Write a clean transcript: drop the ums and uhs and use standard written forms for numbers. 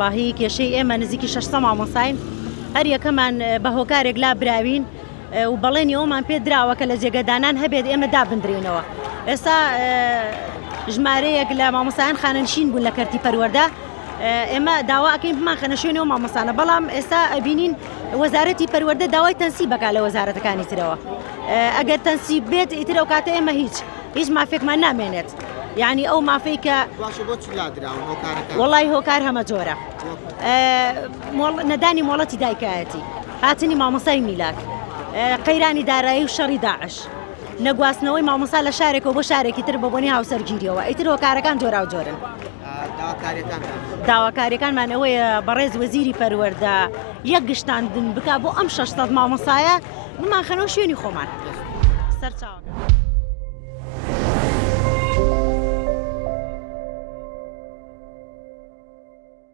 والله کێشەی ئێمە نزیکی 600 مامۆساین هەر یەکەمان بە هۆکارێک لا براوین و بەڵێنی ئەومان پێ دراوە کە لە جێگەدانان هەبێت ئێمە دابدرێنەوە. ئێستا ژمارەیەک لە مامۆسایان خانەنشین بوون لە کەرتی پەروەردە، ئێمە داوا ئەکەین بمانخەنە شوێنەوە مامۆسانە، بەڵام ئێستا ئەبینین وەزارەتی پەروەردە داوای تەنسیب بکات لە وەزارەتەکانی ترەوە. ئەگەر تەنسیب بێت ئیتر ئەو کاتە ئێمە هیچ مافێکمان نامێنێت. یعنی ئەو مافەی کە وەڵی هۆکار هەمە جۆرە نەدانی مۆڵەتی دایکایەتی، هاتنی مامۆسای میلاک، قەیرانی دارایی و شەڕی داعش، نەگواستنەوەی مامۆسا لە شارێکەوە بۆ شارێکی تر بە بۆنی هاوسەرگیریەوە. ئیتر هۆکارەکان جۆرا و جۆرن. داواکاریەکانمان ئەوەیە بەڕێز وەزیری پەروەردە یەک گشتاندن بک بۆ ئەم 600 مامۆسایە بمانخەنەوە شوێنی خۆمان سەرچاوەکە.